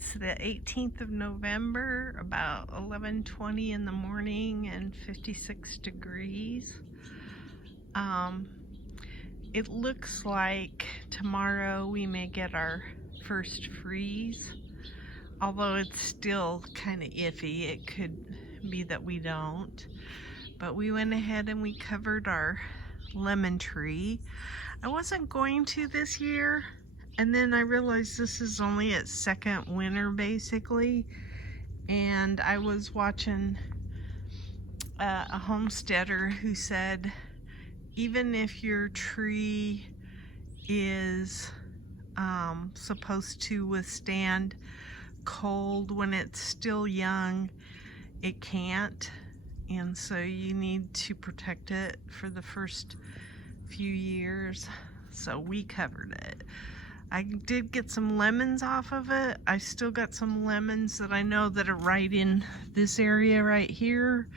It's the 18th of November, about 11:20 in the morning and 56 degrees. It looks like tomorrow we may get our first freeze, although it's still kind of iffy. It could be that we don't. But we went ahead and we covered our lemon tree. I wasn't going to this year, and then I realized this is only its second winter basically, and I was watching a homesteader who said even if your tree is supposed to withstand cold when it's still young, it can't, and so you need to protect it for the first few years. So we covered it. I did get some lemons off of it. I still got some lemons that I know that are right in this area right here,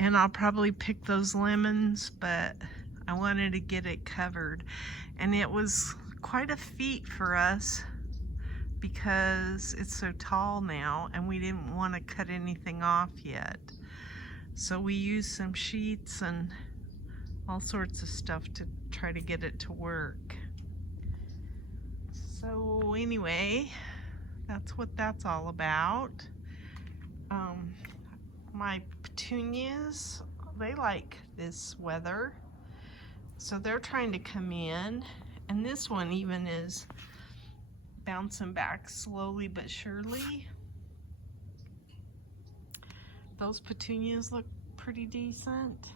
and I'll probably pick those lemons, but I wanted to get it covered. And it was quite a feat for us because it's so tall now, and we didn't want to cut anything off yet. So we used some sheets and all sorts of stuff to try to get it to work. So anyway, that's what that's all about. My petunias, they like this weather, so they're trying to come in, and this one even is bouncing back slowly but surely. Those petunias look pretty decent.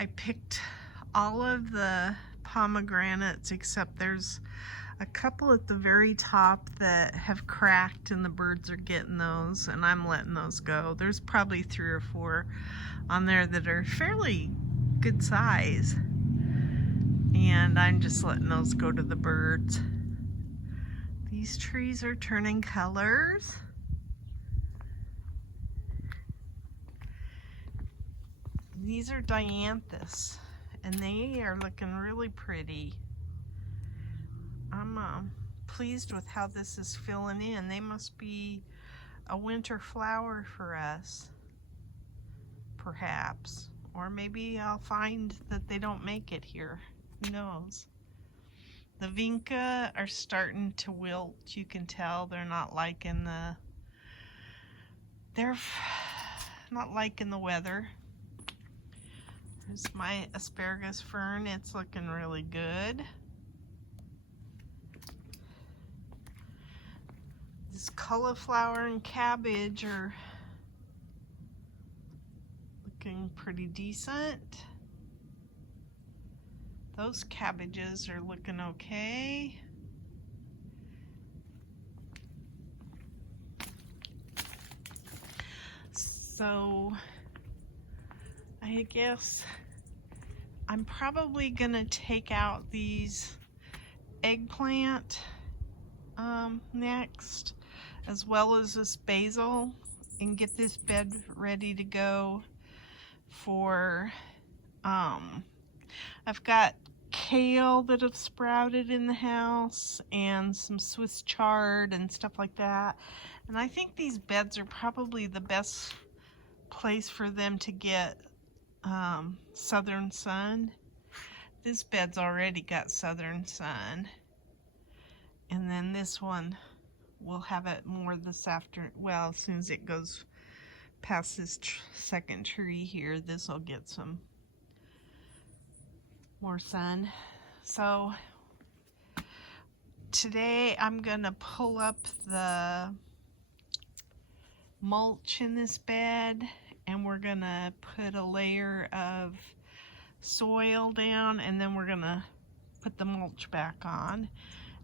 I picked all of the pomegranates except there's a couple at the very top that have cracked and the birds are getting those, and I'm letting those go. There's probably 3 or 4 on there that are fairly good size, and I'm just letting those go to the birds. These trees are turning colors. These are dianthus, and they are looking really pretty. I'm pleased with how this is filling in. They must be a winter flower for us, perhaps. Or maybe I'll find that they don't make it here. Who knows? The vinca are starting to wilt. You can tell they're not liking the weather. Here's my asparagus fern. It's looking really good. This cauliflower and cabbage are looking pretty decent. Those cabbages are looking okay. So I guess I'm probably gonna take out these eggplant next, as well as this basil, and get this bed ready to go for I've got kale that have sprouted in the house and some Swiss chard and stuff like that, and I think these beds are probably the best place for them to get southern sun. This bed's already got southern sun, and then this one we'll have it more this afternoon. Well, as soon as it goes past this second tree here, this will get some more sun. So today I'm gonna pull up the mulch in this bed, and we're gonna put a layer of soil down, and then we're gonna put the mulch back on,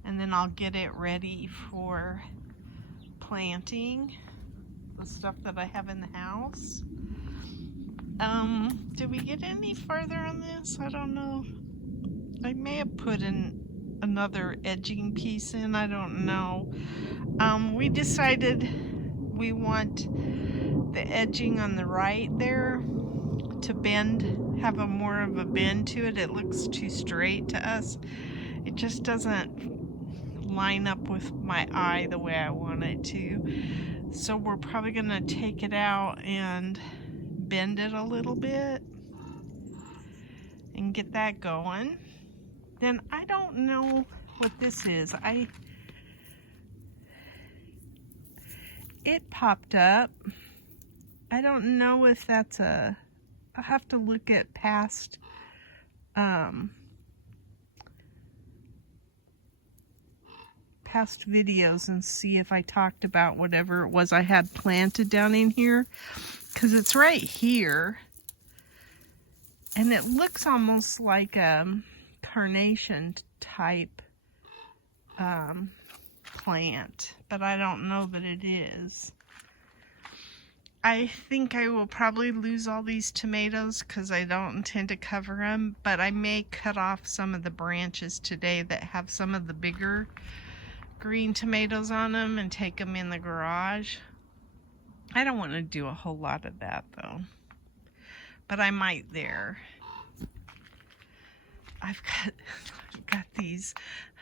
and then I'll get it ready for planting the stuff that I have in the house. Did we get any farther on this? I don't know. I may have put in another edging piece in, I don't know. We decided we want the edging on the right there to bend, have a more of a bend to it. It looks too straight to us. It just doesn't line up with my eye the way I want it to. So we're probably gonna take it out and bend it a little bit and get that going. Then I don't know what this is. It popped up. I don't know if that's I'll have to look at past videos and see if I talked about whatever it was I had planted down in here, because it's right here and it looks almost like a carnation type plant, but I don't know that it is. I think I will probably lose all these tomatoes because I don't intend to cover them, but I may cut off some of the branches today that have some of the bigger green tomatoes on them and take them in the garage. I don't want to do a whole lot of that though, but I might there. I've got these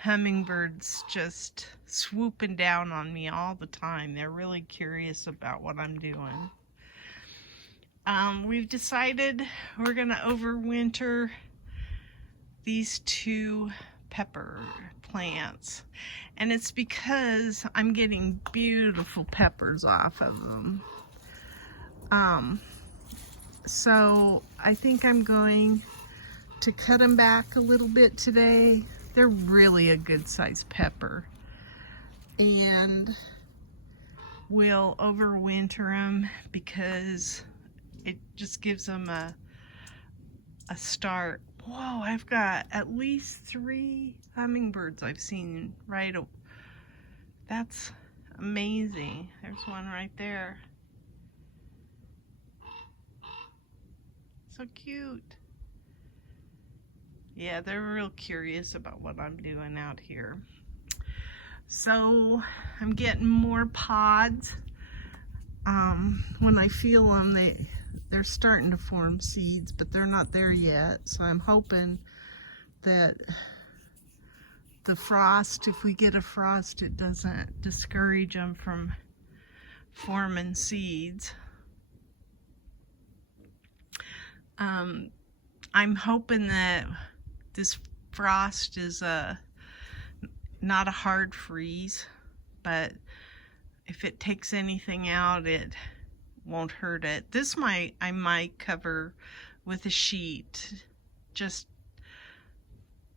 hummingbirds just swooping down on me all the time. They're really curious about what I'm doing. We've decided we're gonna overwinter these 2 pepper plants, and it's because I'm getting beautiful peppers off of them. So I think I'm going to cut them back a little bit today. They're really a good sized pepper, and we'll overwinter them because it just gives them a start. Whoa, I've got at least 3 hummingbirds I've seen right. That's amazing. There's one right there. So cute. Yeah, they're real curious about what I'm doing out here. So I'm getting more pods. When I feel them, they're starting to form seeds, but they're not there yet. So I'm hoping that the frost, if we get a frost, it doesn't discourage them from forming seeds. I'm hoping that this frost is not a hard freeze, but if it takes anything out, it won't hurt it. This I might cover with a sheet just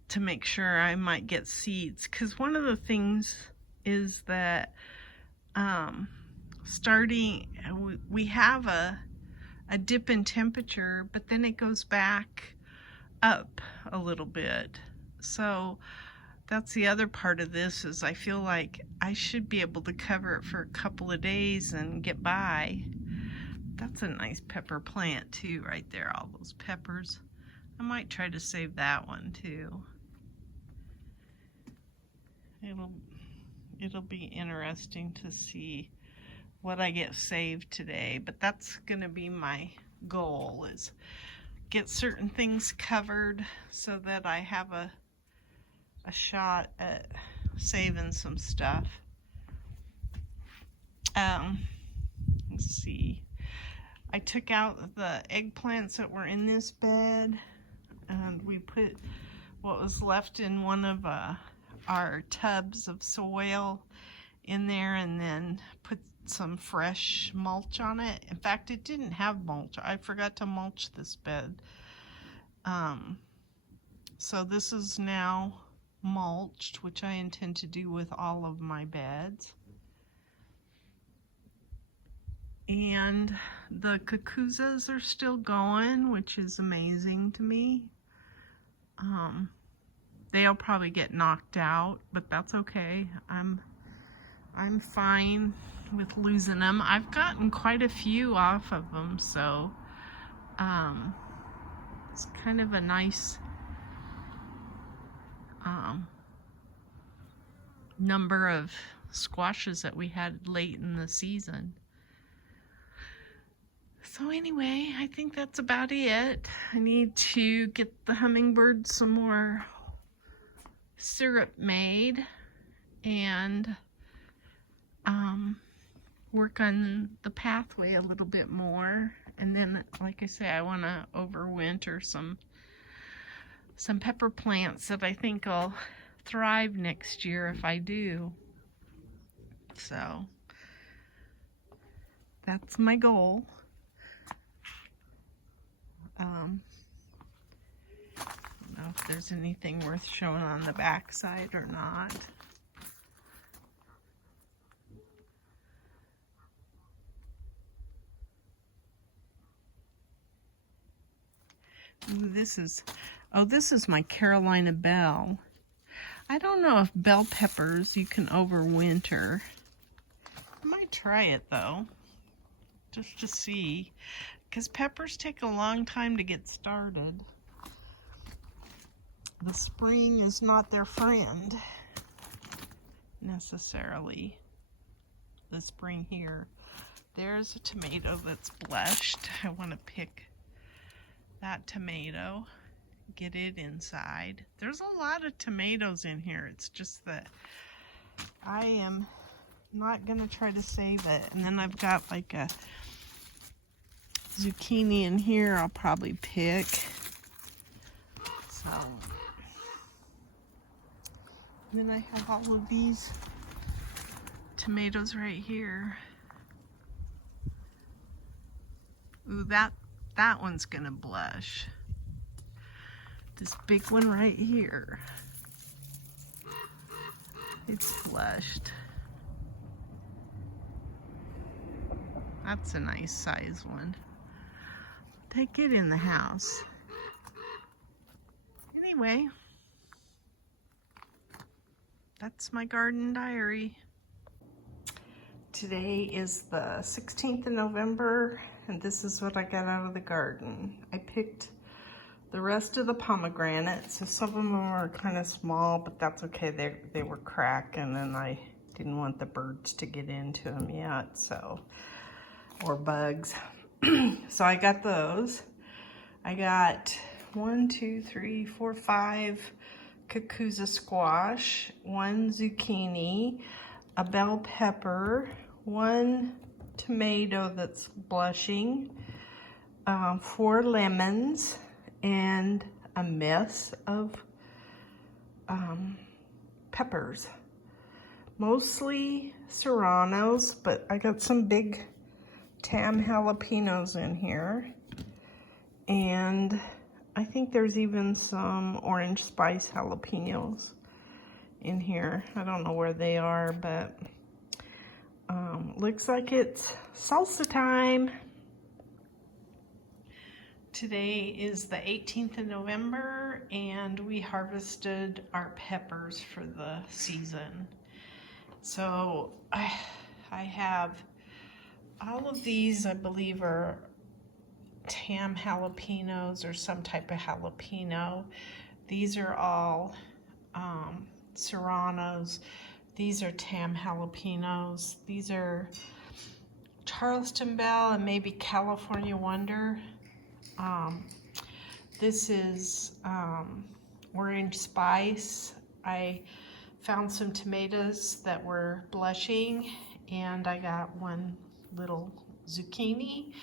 to make sure I might get seeds, because one of the things is that we have a dip in temperature, but then it goes back up a little bit. So that's the other part of this, is I feel like I should be able to cover it for a couple of days and get by. That's a nice pepper plant too right there, all those peppers. I might try to save that one too. It'll be interesting to see what I get saved today, but that's gonna be my goal, is get certain things covered so that I have a shot at saving some stuff. Let's see. I took out the eggplants that were in this bed, and we put what was left in one of our tubs of soil in there, and then put some fresh mulch on it. In fact, it didn't have mulch. I forgot to mulch this bed. So this is now mulched, which I intend to do with all of my beds. And the cucuzzas are still going, which is amazing to me. They'll probably get knocked out, but that's okay. I'm fine with losing them. I've gotten quite a few off of them, so it's kind of a nice number of squashes that we had late in the season. So anyway, I think that's about it. I need to get the hummingbirds some more syrup made, and work on the pathway a little bit more. And then, like I say, I want to overwinter some pepper plants that I think will thrive next year if I do. So that's my goal. I don't know if there's anything worth showing on the back side or not. Ooh, this is my Carolina bell. I don't know if bell peppers you can overwinter. I might try it though, just to see, because peppers take a long time to get started. The spring is not their friend necessarily. The spring here. There's a tomato that's blushed. I want to pick that tomato, get it inside. There's a lot of tomatoes in here. It's just that I am not gonna try to save it. And then I've got like a zucchini in here I'll probably pick. So, and then I have all of these tomatoes right here. Ooh, that one's gonna blush. This big one right here, it's blushed. That's a nice size one. Take it in the house. Anyway, that's my garden diary. Today is the 16th of November, and this is what I got out of the garden. I picked the rest of the pomegranates, so some of them are kind of small, but that's okay. They were cracking, and I didn't want the birds to get into them yet, so, or bugs. So I got those. I got 1, 2, 3, 4, 5 Kakuza squash, 1 zucchini, a bell pepper, 1 tomato that's blushing, 4 lemons, and a mess of peppers. Mostly serranos, but I got some big Tam jalapenos in here. And I think there's even some orange spice jalapenos in here. I don't know where they are, but looks like it's salsa time. Today is the 18th of November, and we harvested our peppers for the season. So I have all of these, I believe, are Tam jalapenos or some type of jalapeno. These are all serranos. These are Tam jalapenos. These are Charleston Belle and maybe California Wonder. This is orange spice. I found some tomatoes that were blushing, and I got 1 little zucchini,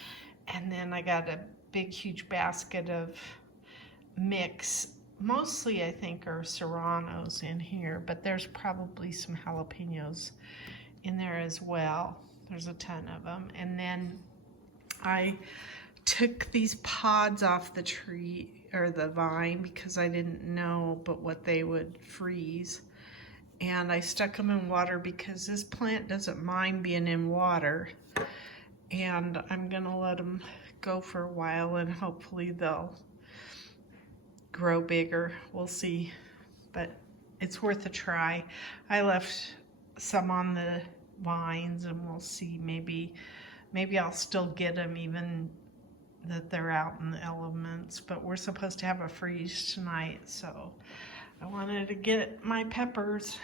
and then I got a big huge basket of mix. Mostly I think are serranos in here, but there's probably some jalapenos in there as well. There's a ton of them. And then I took these pods off the tree or the vine because I didn't know but what they would freeze. And I stuck them in water because this plant doesn't mind being in water. And I'm gonna let them go for a while, and hopefully they'll grow bigger. We'll see, but it's worth a try. I left some on the vines, and we'll see. Maybe I'll still get them even that they're out in the elements, but we're supposed to have a freeze tonight, so I wanted to get my peppers.